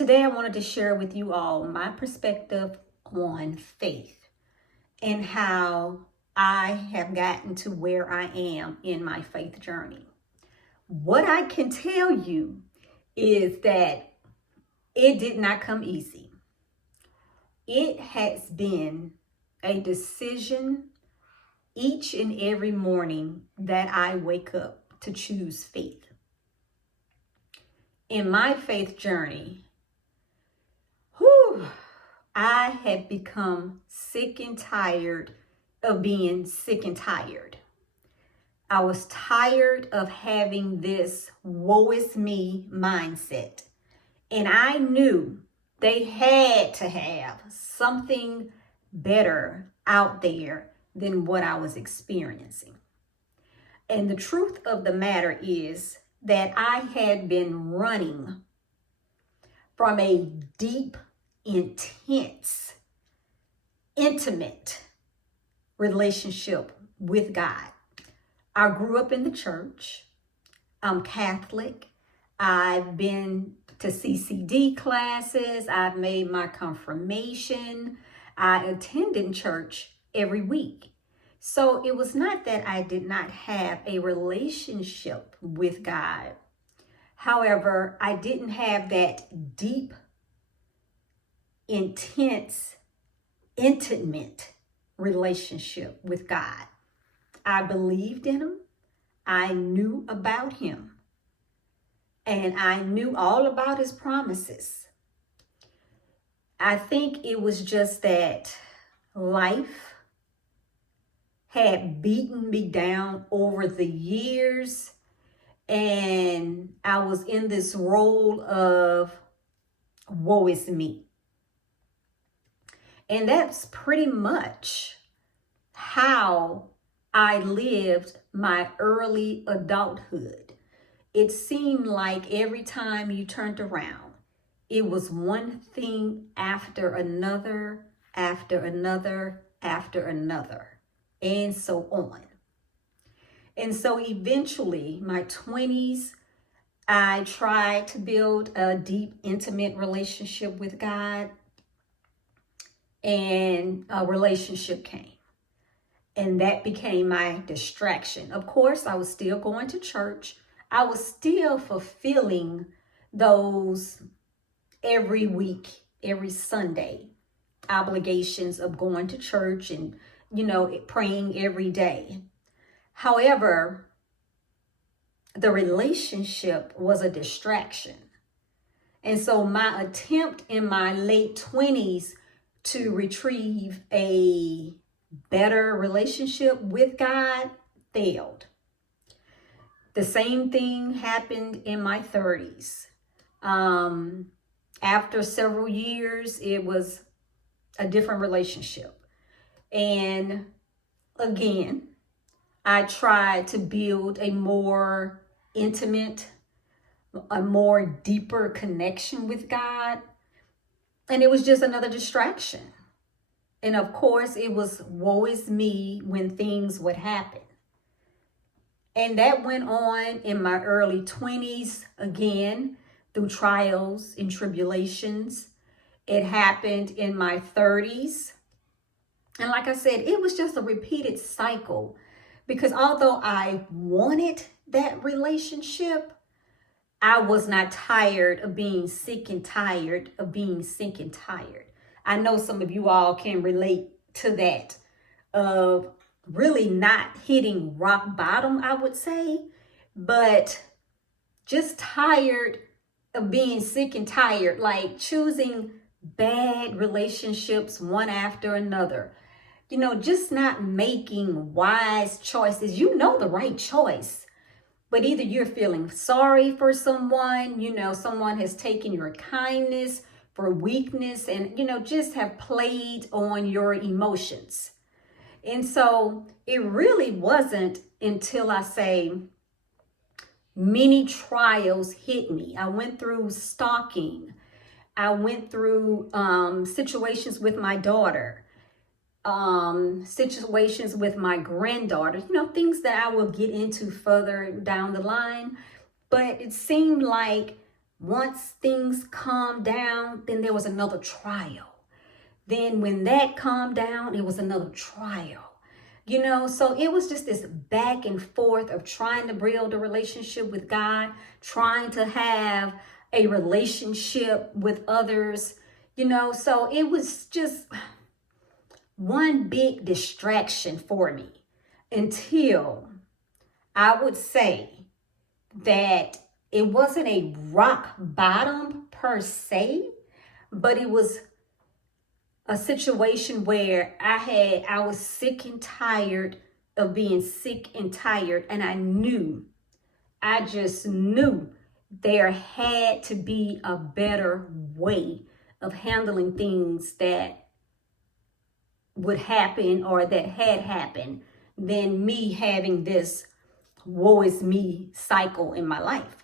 Today I wanted to share with you all my perspective on faith and how I have gotten to where I am in my faith journey. What I can tell you is that it did not come easy. It has been a decision each and every morning that I wake up to choose faith. In my faith journey, I had become sick and tired of being sick and tired. I was tired of having this woe is me mindset. And I knew they had to have something better out there than what I was experiencing. And the truth of the matter is that I had been running from a deep, intense, intimate relationship with God. I grew up in the church. I'm Catholic. I've been to CCD classes. I've made my confirmation. I attended church every week. So it was not that I did not have a relationship with God. However, I didn't have that deep, intense, intimate relationship with God. I believed in him. I knew about him. And I knew all about his promises. I think it was just that life had beaten me down over the years. And I was in this role of woe is me. And that's pretty much how I lived my early adulthood. It seemed like every time you turned around, it was one thing after another, after another, after another, and so on. And so eventually, my 20s, I tried to build a deep, intimate relationship with God, and a relationship came. And that became my distraction. Of course, I was still going to church. I was still fulfilling those every week, every Sunday obligations of going to church and, praying every day. However, the relationship was a distraction. And so my attempt in my late 20s to retrieve a better relationship with God failed. The same thing happened in my 30s. After several years, it was a different relationship. And again, I tried to build a more intimate, a more deeper connection with God. And it was just another distraction. And of course, it was woe is me when things would happen. And that went on in my early 20s, again, through trials and tribulations. It happened in my 30s. And like I said, it was just a repeated cycle. Because although I wanted that relationship, I was not tired of being sick and tired of being sick and tired. I know some of you all can relate to that, of really not hitting rock bottom, I would say, but just tired of being sick and tired, like choosing bad relationships one after another. Just not making wise choices. You know the right choice, but either you're feeling sorry for someone, someone has taken your kindness for weakness and, just have played on your emotions. And so it really wasn't until I say many trials hit me. I went through stalking. I went through situations with my daughter. Situations with my granddaughter, things that I will get into further down the line. But it seemed like Once things calmed down, then there was another trial. Then when that calmed down, it was another trial. So it was just this back and forth of trying to build a relationship with God, trying to have a relationship with others, so it was just one big distraction for me until I would say that it wasn't a rock bottom per se, but it was a situation where I was sick and tired of being sick and tired. And I just knew there had to be a better way of handling things that would happen or that had happened than me having this woe is me cycle in my life.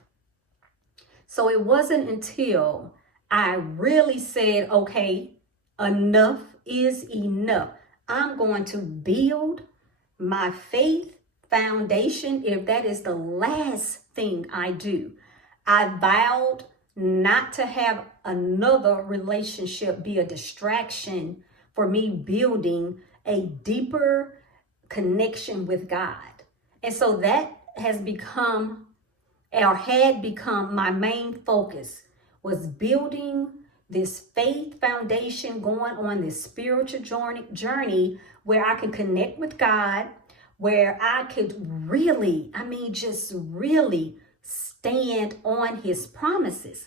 So it wasn't until I really said, okay, enough is enough. I'm going to build my faith foundation if that is the last thing I do. I vowed not to have another relationship be a distraction for me building a deeper connection with God. And so that has become or had become my main focus, was building this faith foundation, going on this spiritual journey where I could connect with God, where I could really, just really stand on his promises.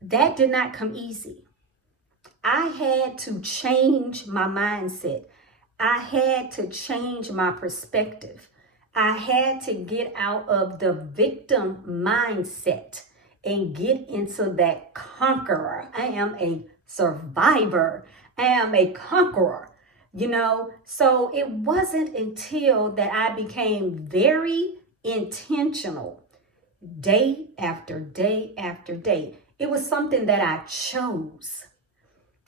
That did not come easy. I had to change my mindset. I had to change my perspective. I had to get out of the victim mindset and get into that conqueror. I am a survivor. I am a conqueror, So it wasn't until that I became very intentional day after day after day. It was something that I chose.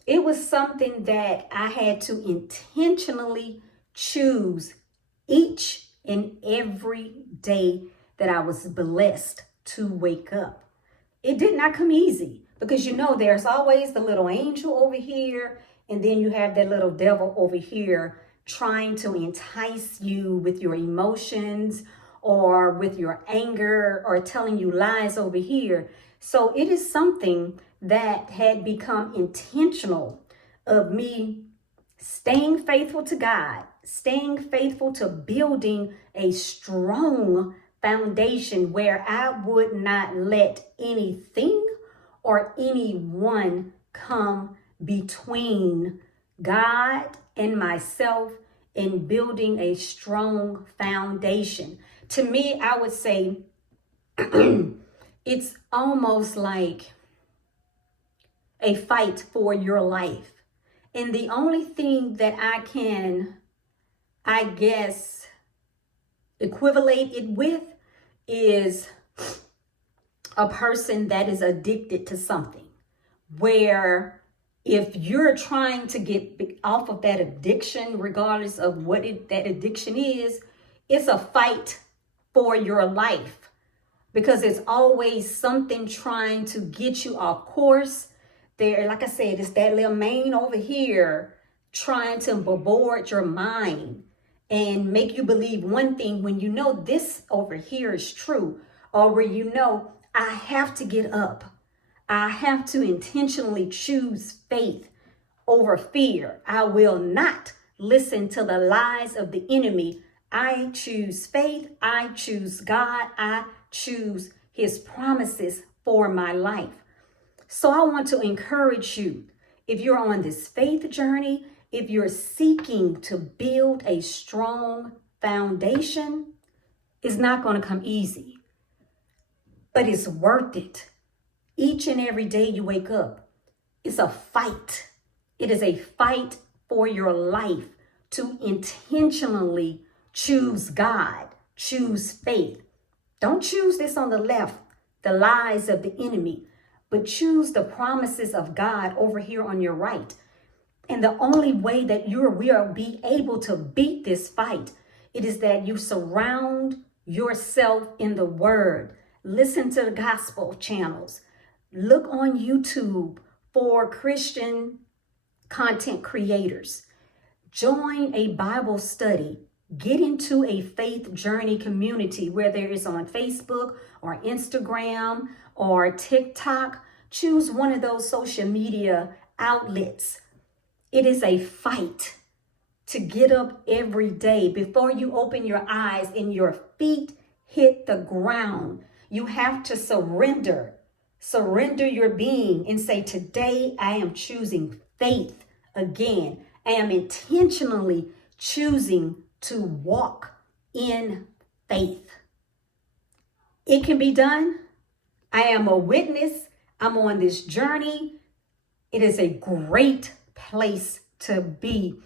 It was something that I had to intentionally choose each and every day that I was blessed to wake up. It did not come easy because there's always the little angel over here, and then you have that little devil over here trying to entice you with your emotions or with your anger or telling you lies over here. So it is something that had become intentional of me staying faithful to God, staying faithful to building a strong foundation where I would not let anything or anyone come between God and myself in building a strong foundation. To me, I would say it's almost like a fight for your life. And the only thing that I can, equivalate it with is a person that is addicted to something, where if you're trying to get off of that addiction, regardless of what that addiction is, it's a fight for your life, because it's always something trying to get you off course. There, like I said, it's that little mane over here trying to bombard your mind and make you believe one thing when this over here is true, or where I have to get up. I have to intentionally choose faith over fear. I will not listen to the lies of the enemy. I choose faith. I choose God. I choose his promises for my life. So I want to encourage you, if you're on this faith journey, if you're seeking to build a strong foundation, it's not going to come easy, but it's worth it. Each and every day you wake up, it's a fight. It is a fight for your life to intentionally choose God, choose faith. Don't choose this on the left, the lies of the enemy, but choose the promises of God over here on your right. And the only way that we will be able to beat this fight, it is that you surround yourself in the word. Listen to the gospel channels. Look on YouTube for Christian content creators. Join a Bible study. Get into a faith journey community, whether it's on Facebook or Instagram or TikTok. Choose one of those social media outlets. It is a fight to get up every day before you open your eyes and your feet hit the ground. You have to surrender your being and say, today I am choosing faith again. I am intentionally choosing to walk in faith. It can be done. I am a witness. I'm on this journey. It is a great place to be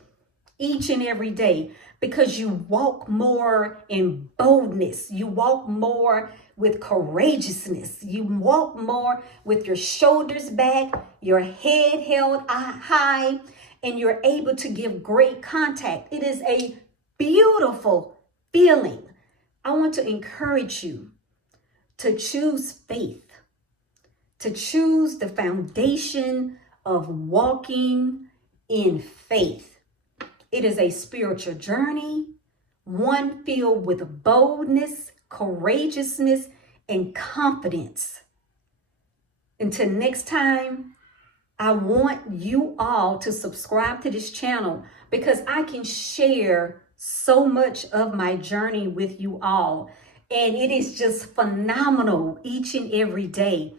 each and every day, because you walk more in boldness. You walk more with courageousness. You walk more with your shoulders back, your head held high, and you're able to give great contact. It is a beautiful feeling. I want to encourage you to choose faith, to choose the foundation of walking in faith. It is a spiritual journey, one filled with boldness, courageousness, and confidence. Until next time, I want you all to subscribe to this channel, because I can share so much of my journey with you all. And it is just phenomenal each and every day.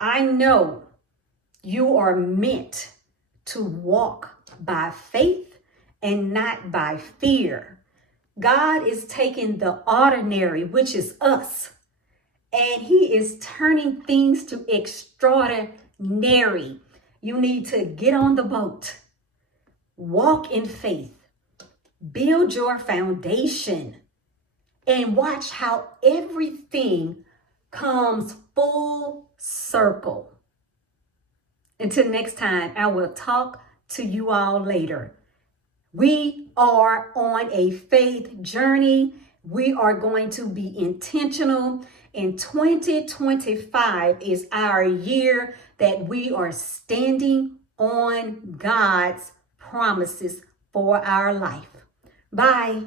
I know you are meant to walk by faith and not by fear. God is taking the ordinary, which is us, and he is turning things to extraordinary. You need to get on the boat, walk in faith, build your foundation, and watch how everything comes full circle. Until next time, I will talk to you all later. We are on a faith journey. We are going to be intentional. And 2025 is our year that we are standing on God's promises for our life. Bye.